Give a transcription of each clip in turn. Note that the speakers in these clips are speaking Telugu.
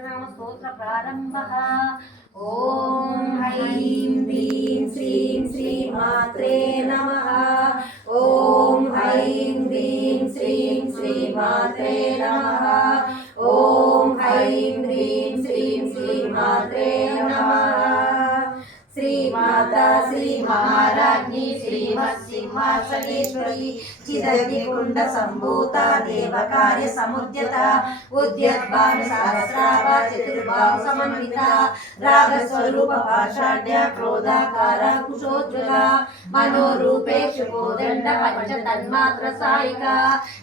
नाम स्तोत्र प्रारंभः। ओम ऐं ह्रीं श्रीं श्रीमात्रे नमः। ओम ऐं ह्रीं श्रीं श्रीमात्रे नमः। ओम ऐं ह्रीं श्रीं श्रीमात्रे नमः। श्री माता श्री महाराज्ञी श्रीमत्सिंहासनेश्वरी चिदग्निकुंड संभूता देवकार्य समुद्यता उद्यद्भानु सहस्राभा चतुर्बाहु समन्विता रागस्वरूप पाषाढ्य क्रोधाकार कुशोज्ज्वला मनोरूपेषु कोदंड पंच तन्मात्र सायिका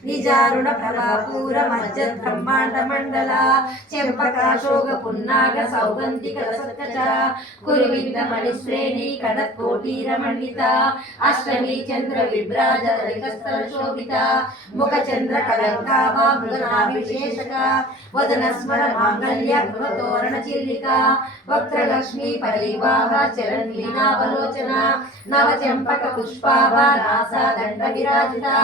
निजारुण प्रभापूर मज्जत ब्रह्मांड मंडला चंपकाशोक पुन्नाग सौगंधिक रसकचा कुरुविंद मणिश्रेणी कनत्कोटीरमण्डिता अष्टमी चंद्र विभ्राज रविकस्तर शोभिता मुख चंद्र कलंकावा मृगनाभिषेशका वदन स्मर मांगल्य गृहतोरण चिल्लिका वक्त्रलक्ष्मी परिवाह चरण लीलावलोचना नव चंपक पुष्पाभा नासा दंड विराजिता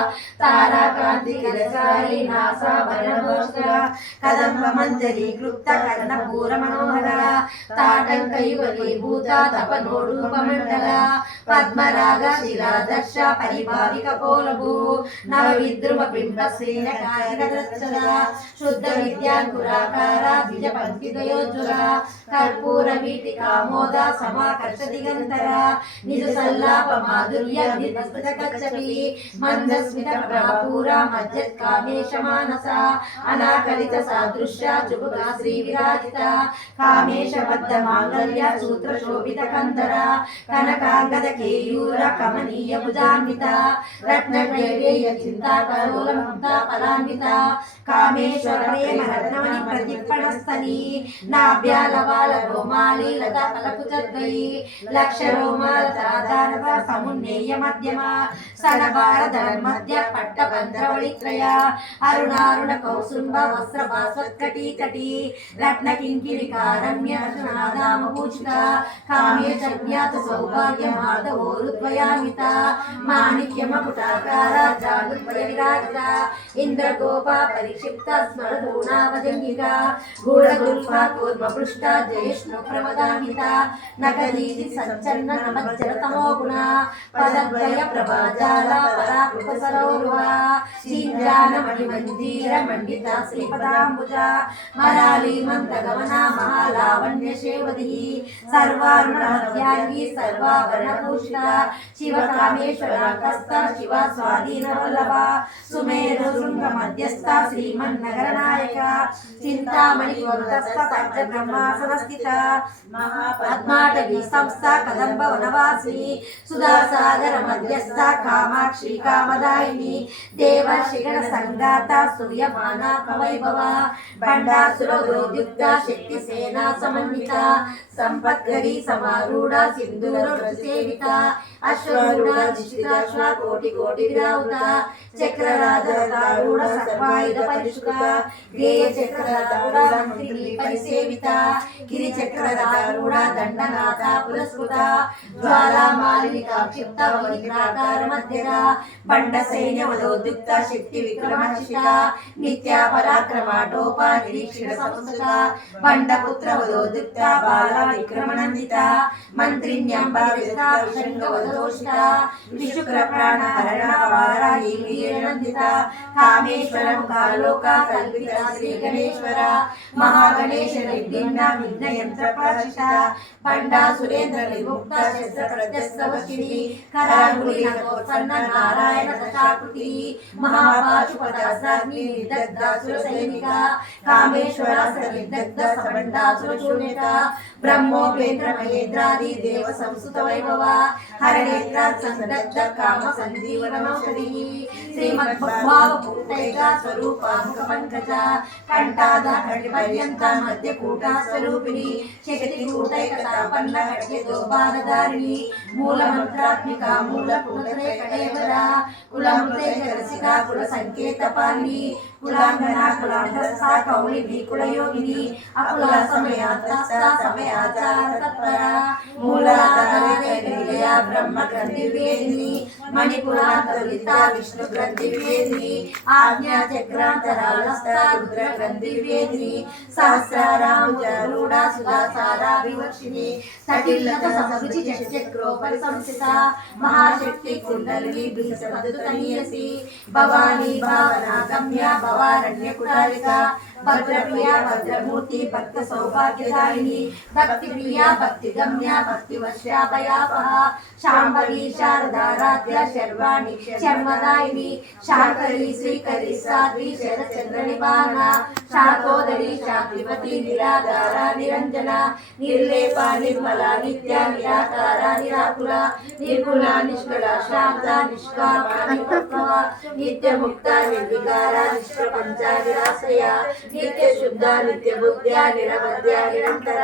तारा कांति किरसारी नासा वर्णभूषिता कदम्ब मंजरी क्लुप्त कर्णपूर मनोहरा ताटंक युवती भूता तपनोडूपमंडल पद्मराग शिलादर्श परिभाविक कोलभू नव विद्रुम बिंब श्रीन कायगदच्छला शुद्ध विद्याकुराकार द्विज पंक्ति द्वयोज्ज्वला कर्पूर वीटिका मोदा समाकर्ष दिगंतरा निज सल्लाप माधुर्य निर्मस्मित कच्छपि मंदस्मित प्रभापूरा मज्जत कामेश मानसा अनाकलित सादृश्य चुबुका श्री विराजिता कामेश बद्ध मांगल्य सूत्र शोभित कंदरा कनकांगद केयूर कमनीय भुजान्विता रत्न दैवेय चिंता करोल मुक्ता फलान्विता कामेश्वर प्रेम रत्नमणि प्रतिपणस्तनी नाभ्यालवाल रोमाली लता फलकुचद्वयी लक्ष रोमाल दादारव समुन्नेय मध्यम सनभार धर्मध्य पट्ट बंध्रवळित्रय अरुणारुण कौसुंब वस्त्र भास्वत्कटी तटी रत्न किंकिणिकारम्य नादाम भूषिता काम्य चज्ञात सौभाग्य माधवोरुद्वयामिता माणिक्य मकुटाकार जानुद्वय विराजिता इंद्रगोपा परिक्षिप्त स्मरधूणावदंगिका गूढगुल्फा कूर्मपृष्ठा जयष्णु प्रमदामिता नकदीति सच्चन्न नमज्जन तमोगुणा पदद्वय प्रभाजाला पराकृतसरोरुहा शीन्द्रान मणिमञ्जीर मण्डिता श्रीपदाम्बुजा मराली मन्दगमना महालावण्य शेवदी सर्वारुणमध्याङ्गी सर्वाभरणभूषिता शिवकामेश्वराकस्ता शिवा स्वाधीनवल्लभा सुमेरु शृङ्ग मध्यस्था श्रीमन्नगरनायका चिन्तामणि वरुतस्थ सज्ज ब्रह्मासनस्थिता महापद्माटवी संस्था कदम्ब वनवासी सुधासागर मध्यस्था कामाक्षी कामदायिनी देवर्षिगण संगाता सूर्यमाना प्रवैभवा बंडासुरोद्युक्ता शक्ति सेना समन्विता संपत्करी समारूढ़ा सिंधूर सेविता अश्वरूढ़ा जिशिताश्वा कोटि कोटि विराहुता चक्रराजरूढ़ सर्वायुध परिष्कृता गेय चक्ररारूढ़ मंत्री परिसेविता गिरि चक्ररारूढ़ दंडनाथा पुरस्कृता ज्वाला मालिका क्षिप्ता विग्रहाकार मध्यगा बंड सैन्य वदोद्युक्ता शक्ति विक्रमशिका नित्या पराक्रमाटोपा निरीक्षण संस्कृता बंडपुत्र वदोद्युक्ता बाला विक्रमनंदिता मंत्रिण्यंबा विस्ता विशंग वदोषिता विशुक्र प्राण हरण वाराही वीरनंदिता कामेश्वर मुखालोका कल्पिता श्री गणेश्वरा महागणेश निर्विघ्न विघ्न यंत्र प्रशिता बंडा सुरेंद्र विमुक्ता शस्त्र प्रत्यस्तवशिनी करांगुली नकोत्पन्न नारायण दशाकृति महापाशुपदाग्नि निर्दग्धासुर सैनिका कामेश्वरा निर्दग्ध सबंडासुर शून्यका ब्रह्मोपेन्द्र महेन्द्रादि देव संस्तुत वैभवा हरनेत्रा संदग्ध काम संजीवनमौषधि श्रीमद्भगवाव पूर्तैका स्वरूपा मुखपङ्कजा कंठादा कटिपर्यन्ता मध्यकूटा स्वरूपिणी शक्ति कूटैकतापन्न खड्गदोपानधारिणी मूलमन्त्रात्मिका मूलकुलत्रयकटेवरा कुलमृतैकरसिका कुलसङ्केतपालिनी కులాంగన కులాంగస్త కౌలిని కులయోగిని అకుల సమయాత్రస్త సమయాచార తత్పర మూలాధారే నిలయ బ్రహ్మ గ్రంథి వేదిని మణిపురాంతరిత విష్ణు గ్రంథి వేదిని ఆజ్ఞా చక్రాంతరాళస్థ రుద్ర గ్రంథి వేదిని సహస్రారాముజారూఢ సుధాసారా వివర్షిణి సటిల్లత సమరుచి చక్రోపరి సంస్థిత మహాశక్తి కుండలిని బృహస్పతితనీయసి భవానీ భావనా గమ్య భవారణ్య కుటారిక భద్రప్రియ భద్రమూర్తి భక్త సౌభాగ్యదాయిని భక్తి ప్రియ భక్తి గమ్య భక్తి వర్షాభయాపహ శాంభవి శారదారాధ్య శర్వాణి శర్మదాయిని శాంకరి శ్రీకరి సాధ్వి శరచంద్ర నివాన శాంతోదరి శాంతివతి నిరాధార నిరంజన నిర్లేప నిర్మల నిత్య నిరాకార నిరాకుల నిర్గుణ నిష్కళ శాంత నిష్కామ నిపక్వ నిత్య ముక్త నిర్వికార నిష్ప్రపంచ నిరాశ్రయ నిత్య శుద్ధ నిత్య బుద్ధ్య నిరవధ్య నిరంతర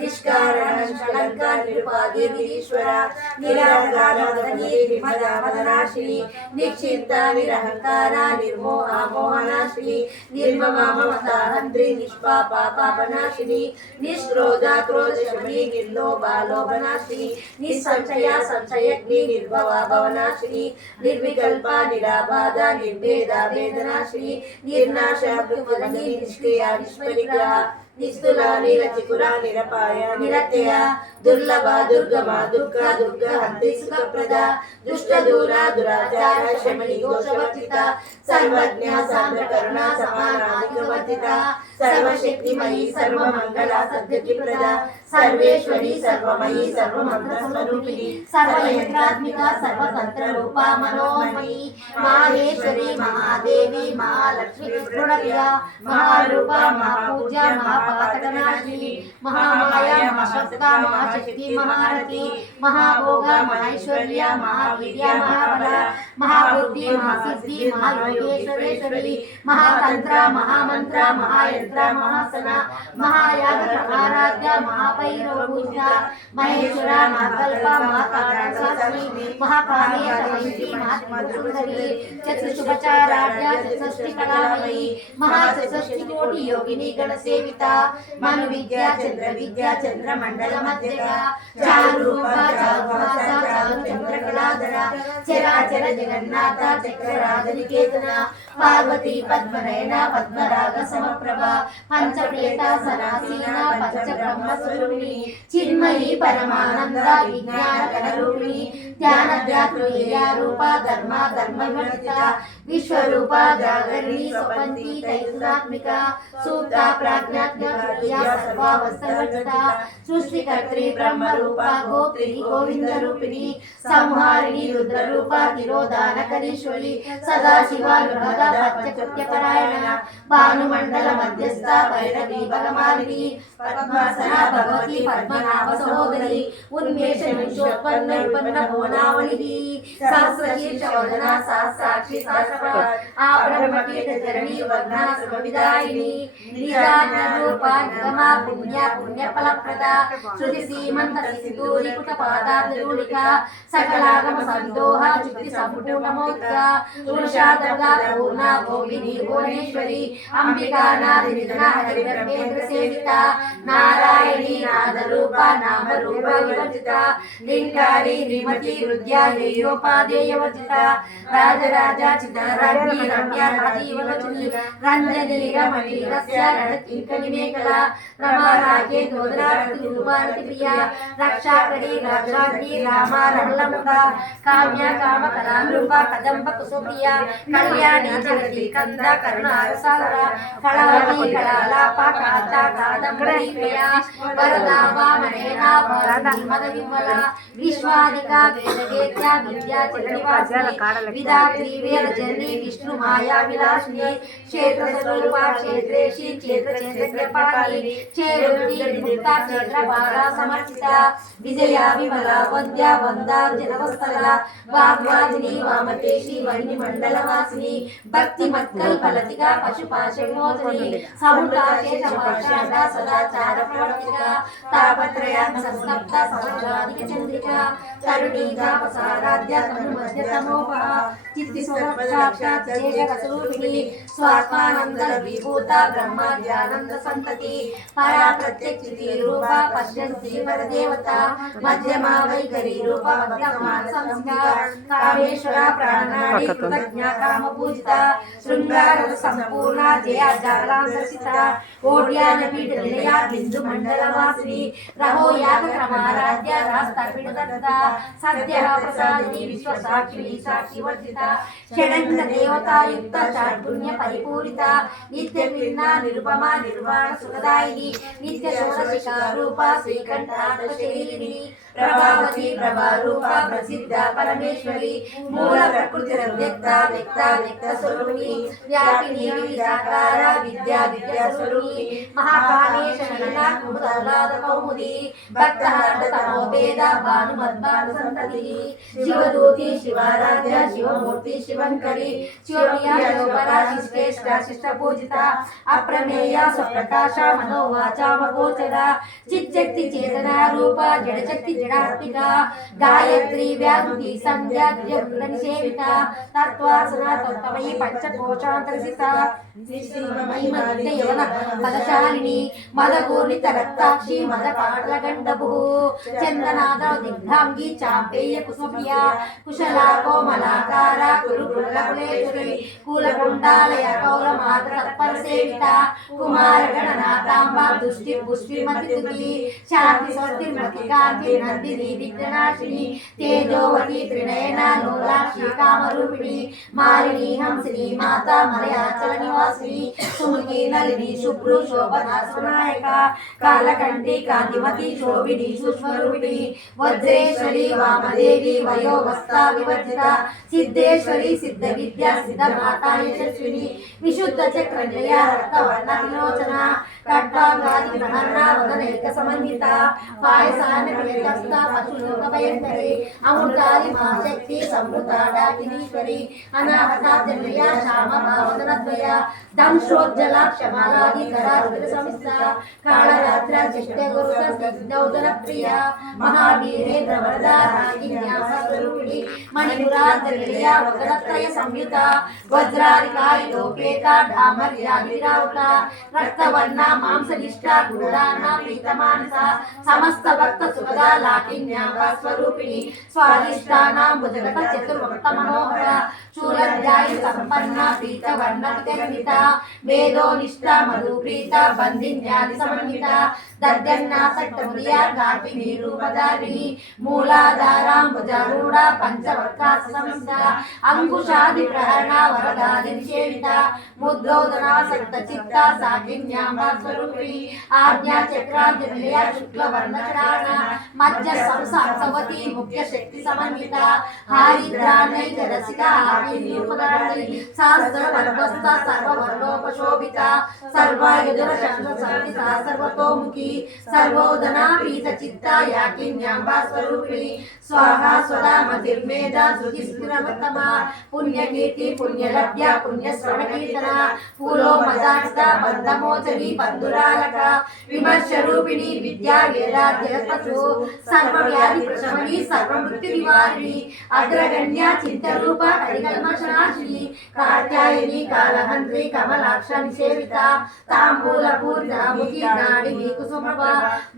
నిష్కారణ నిష్కలంక నిరుపాధి నిరీశ్వర నిరాకార నిర్మద మదనాశిని నిక్షిప్త నిరహంకార నిర్మోహ మోహనాశిని నిర్మమ మమతాహంత్రి నిష్పాప పాపనాశిని నిష్క్రోధ క్రోధ శమని నిర్లోభ లోభనాశిని నిస్సంశయ సంశయగ్ని నిర్భవ భవనాశిని నిర్వికల్ప నిరాబాధ నిర్భేద వేదనాశిని నిర్నాశ మృత్యువని నిష్క్రియ నిష్పరిగ్రహ నిస్తుల నిరచికుర నిరపాయ నిరత్యయ దుర్లభ దుర్గమ దుఃఖ దుర్గ హంతి సుఖప్రద దుష్ట దూర దురాచార శమని దోషవర్జిత సర్వజ్ఞ సాంద్ర కరుణ సమానాధికవర్జిత సర్వశక్తిమయీ సర్వమంగళ సద్గతి ప్రద సర్వేశ్వరి సర్వమయీ సర్వమంత్ర స్వరూపిణి సర్వయంత్రాత్మిక సర్వతంత్ర రూప మనోమయీ మాహేశ్వరి మహాదేవి మహాలక్ష్మి ప్రణప్య మహారూప మహాపూజ్య మహాపాతకనాశిని మహామాయ మహాశక్త మహాశక్తి మహారథి మహాభోగ మహైశ్వర్య మహావీర్య మహాబల మహాబుద్ధి మహాసిద్ధి మహాయోగేశ్వరేశ్వరి మహాతంత్ర మహామంత్ర మహాయంత్ర మహాసన మహాయాగ ప్రకారాధ్య మహాభైరవ పూజ మహేశ్వర మహాకల్ప మహాకాళీ మహాకాళేశ్వరి మహాత్రిపురసుందరి చతుర్శుభచారాధ్య చతుష్టి కళామయీ మహాచతుష్టి కోటి యోగిని గణ సేవిత మను విద్య చంద్ర విద్య చంద్ర మండల మధ్య చారూప చారుభాస చారు చంద్ర కళాధర చరాచర జగన్నాథ చక్రరాజనికేతన పార్వతీ పద్మనయన పద్మరాగ సమప్రభ పంచప్రేత సనాసీన పంచ బ్రహ్మ స్వరూపిణి చిన్మయీ పరమానంద విజ్ఞాన గణరూపిణి ధ్యాన ధ్యాతృయ రూప ధర్మ ధర్మ వివర్జిత విశ్వరూప జాగరిణి స్వపంతి చైతన్యాత్మిక సూత్ర ప్రాజ్ఞాత్మక సర్వావస్థవర్జిత సృష్టికర్త్రి బ్రహ్మ రూప గోత్రి గోవింద రూపిణి సంహారిణి రుద్ర రూప తిరోధానకరీశ్వరి సదాశివ గృహద పచ్చకృత్యపరాయణ భానుమండల మధ్యస్థ భైరవి భగమాలిని పద్మాసన భగవతి పద్మనాభ సహోదరి ఉన్మేష నిమిషోత్పన్న విపన్న భువనావళి సహస్రశీర్ష వదన సహస్రాక్షి సహస్ర ఆ బ్రహ్మకీట ధరణి వర్ణాశ్రమ విదాయిని నిరాజ రూప నిగమ పుణ్య పుణ్య ఫలప్రద శృతి సీమంత సింధూరి కుట పాదాధూలిక సకలాగమ సందోహ చుక్తి సంపూర్ణమోత్క పురుషార్థగా పూర్ణ భోగిని భువనేశ్వరి అంబికా నాది నిధన హరి బ్రహ్మేంద్ర సేవిత నారాయణి నాదరూప నామరూప వివర్జిత లింగారి శ్రీమతి హృద్యా హేయోపాదేయవర్జిత రాజరాజ చితారాజ్ఞి రమ్య రాజీవలోచని రంజని రమణి రస్య రణకింకణి మేఖల రమారాగే దోదరారతి కుమారతి ప్రియ రక్షాకరి రాక్షాగ్ని రామ రణలముఖ కామ్య కామ కళారూప కదంబ కుసుప్రియ కళ్యాణి జగతి కంద కరుణారసాగర కళావతి కళాలాప కాంత కాదంబరి ప్రియ వరదా వామనేన వరది మద విమల విశ్వాదిక వేదవేద్య విద్యా చరణివాసిని విధాత్రి వేద జనని విష్ణు మాయా విలాసిని క్షేత్ర స్వరూప క్షేత్రేషి క్షేత్ర క్షేత్రపాలి క్షేత్రుడి విముక్త క్షేత్ర బాలా సమర్చిత విజయ విమల వంద్య వందారు జనవస్తల వాగ్వాదిని వామకేశి వహిని మండలవాసిని భక్తి మత్కల్ ఫలతిక పశుపాశ విమోచని సముద్రాశేష పాషాఢ సదా సదాచార ప్రవర్తిక తాపత్రయాన్ సంస్తప్త సమజానిక చంద్రిక కరుణీకాపసారాధ్య తను మధ్యతమోపహ చిత్తి స్వరక్షాక్షాత్ చేకరసరూపిణి స్వాత్మానంద విభూత బ్రహ్మాద్యానంద సంతతి పరా ప్రత్యక్షితి రూప పశ్యంతి పరదేవత మధ్యమా వైఖరి రూప వర్తమాన సంస్కార కామేశ్వర ప్రాణనాడి కృతజ్ఞ కామ పూజిత శృంగార సంపూర్ణ జయ జాలాంతర్షిత ఓడ్యాన పీఠ నిలయ బిందు మండల వాసిని రహో యాగ క్రమారాధ్య రాస్తర్పిణ దత్త సత్య ప్రసాదిని విశ్వ సాక్షిని సాక్షి వర్జిత షడంగ దేవతాయుక్త చాతుర్య పరిపూరిత నిత్య భిన్న నిరుపమ నిర్వాణ సుఖదాయిని నిత్య షోడశిఖా రూప శ్రీకంఠార్థ శరీరిని ప్రభావతి ప్రభారూప ప్రసిద్ధ పరమేశ్వరి మూల ప్రకృతి వ్యక్త వ్యక్త వ్యక్త స్వరూపిణి వ్యాపిని వివిధాకార విద్యా విద్యా స్వరూపిణి మహాకాళేశ నయన కుముదాహ్లాద కౌముది భక్తహార్ద తమోభేద భానుమద్భాను సంతతి శివదూతి శివారాధ్య శివమూర్తి శివంకరి శివప్రియ శివపరా శిష్టేష్ట శిష్ట పూజిత అప్రమేయ స్వప్రకాశ మనోవాచామగోచర చిచ్చక్తి చేతన రూప జడశక్తి జడాత్మిక గాయత్రి వ్యాధి సంధ్యా దివ్య నిషేవిత తత్వాసన తత్వమయి పంచకోశాంతరసిత యవన పదశాలిని మదగూర్ణిత రక్తాక్షి మద పాటల గండభు చందనాద దిగ్ధాంగి చాంపేయ కుసుప్రియ కుశలా కోమలాకార కురు కులకులేశ్వరి కూలకుండాలయ కౌల మాతృ తత్పర సేవిత కుమార గణనాథాంబ దుష్టి పుష్టిమతి తుతి శాంతి స్వస్తి మతి కాంతి నందిని విఘ్ననాశిని తేజోవతి త్రినయన లోలాక్షి కామరూపిణి మాలిని హంసిని మాత మలయాచల నివాసిని సుముఖి నలిని శుభ్రు శోభనాశనాయక కాలకంఠి కాంతిమతి శోభిని సూక్ష్మరూపిణి వజ్రేశ్వరి వామదేవి వయోవస్థా వివర్జిత సిద్ధేశ్వరి సిద్ధ విద్యా సిద్ధ మాతా యశస్విని విశుద్ధ చక్ర జయ రక్తవర్ణ విలోచన ఖడ్గాంగాది గ్రహణ వదనైక సమన్విత పాయసాన్ని ప్రియకస్త పశులోక భయంకరి అమృతాది మహాశక్తి సమృత డాకినీశ్వరి అనాహతాద్య శ్యామ భావనద్వయ దంశోజ్జల క్షమాలాది కరారుద్ర సమిస్త కాళరాత్ర చిష్ట గురుత సిద్ధౌదన ప్రియ మహావీరేంద్ర వరదారాగి న్యాసస్వరూపిణి మణిపురాద్రియ వదనత్రయ సంయుత వజ్రాధికారిలోపేత ఢామర్యాదిరావుత రక్తవర్ణ మాంసనిష్ట గుడాన ప్రీతమానస సమస్త భక్త సుఖదా లాకిన్యావ స్వరూపిణి స్వాదిష్టానాం భుజగత చతుర్భక్త మనోహర శూలధ్యాయ సంపన్న ప్రీత వర్ణ వితరణిత వేదోనిష్ట మధు ప్రీత బంధిన్యాది సమన్విత దర్దన్నా సట్టముదియ గాపిని రూపధారిణి మూలాధారాం భుజారూఢ పంచవక్రాస సంస్థ అంకుశాది ప్రహరణ వరదాది నిషేవిత ముద్రోదనా సక్త చిత్త సాకిన్యామ స్వరూపిణి ఆజ్ఞా చక్రాంజలియ శుక్ల వర్ణచరాణ మధ్య సంసవతి ముఖ్య శక్తి సమన్విత హారిద్రానై రసిక ఆవిని ఉపదారి శాస్త్ర వర్గస్థ సర్వవర్ణోపశోభిత సర్వాయుధర శస్త్ర సంహిత సర్వతోముఖి సర్వోదనా పీత చిత్త యాకిన్యాంబా స్వరూపిణి స్వాహా స్వదా మతిర్మేధ శృతి స్ఫురమత్తమ పుణ్యకీర్తి పుణ్యలభ్య పుణ్యశ్రవణ కీర్తన పూలో మదాస్త బంధమోచని బంధురాలక విమర్శ రూపిణి విద్యా వేదాధ్యస్తు సర్వవ్యాధి ప్రశమని సర్వమృత్యు నివారిణి అగ్రగణ్య చింతరూప హరికల్మషనాశిని కాత్యాయని కాలహంత్రి కమలాక్ష నిషేవిత తాంబూల పూర్ణ ముఖి నాడిని కుసుమభ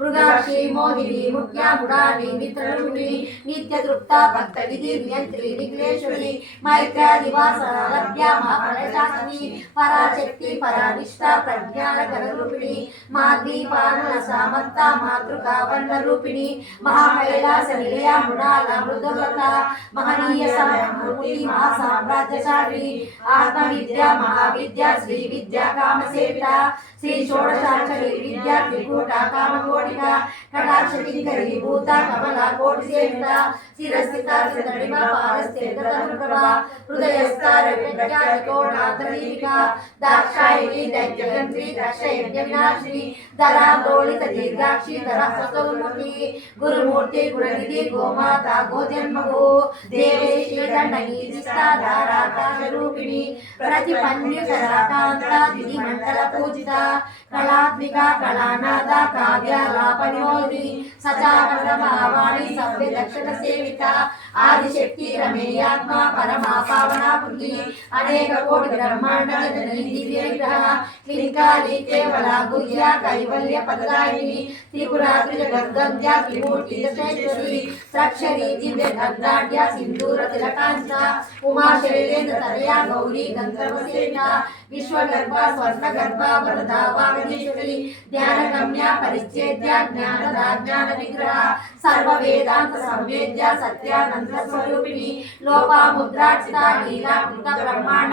మృగాక్షి మోహిని ముఖ్య ముడాని మిత్రరూపిణి నిత్య తృప్త భక్త విధి నియంత్రి నిగ్రేశ్వరి మైత్రాదివాస లభ్య మహాఫలశాసిని పరాశక్తి పరానిష్ట ప్రజ్ఞాన గణరూపిణి మాద్వీపానల సామంత మాతృకా వర్ణ రూపిణి మహాకైలాస నిలయ మృణాల మృదులత మహనీయ సమూర్తి మహాసామ్రాజ్యశాలిని ఆత్మవిద్య మహావిద్య శ్రీ విద్యా కామసేవిత శ్రీ షోడశాక్షరి విద్యా త్రికూట కామకోటిక కటాక్ష కింకరి భూత కమల కోటి సేవిత శిరస్థిత సిద్ధడిమ పారస్థితనుప్రభ హృదయస్థ రవికోణాంతరీవిక దాక్షాయిని దైత్యగంత్రి దక్షయజ్ఞ यज्ञ विनाशिनी धरांदोलित दीर्घाक्षी धरस्वतुर्मुखी गुरुमूर्ति गुणनिधि गोमाता गोजन्मभू देवेशी दंडनीतिस्था धाराकाशरूपिणी प्रतिपन्युकराकांता विधिमंडल पूजिता कलात्मिका कलानादा काव्यालापनिमोदिनी सचापरभावाणी सभ्य दक्षिण सेविता आदिशक्ति रमेयात्मा परमा पावना बुद्धि अनेक कोटि ब्रह्मांड जननी दिव्य विग्रह क्लिंकाली केवला गुह्या कैवल्य पददायिनी त्रिपुरा त्रिजगद्गंध्या त्रिमूर्ति दशेश्वरी साक्षरी दिव्य गंधाढ्या सिंदूर तिलकांचा उमा शैलेंद्र तनया गौरी गंधर्व सेविता विश्वगर्भा स्वर्णगर्भा वरदा वागीश्वरी ध्यानगम्या परिच्छेद्या ज्ञानदा ज्ञान विग्रह सर्व वेदांत संवेद्या सत्यानंद स्वरूपिणी लोपा मुद्रार्चिता लीला कृत ब्रह्मांड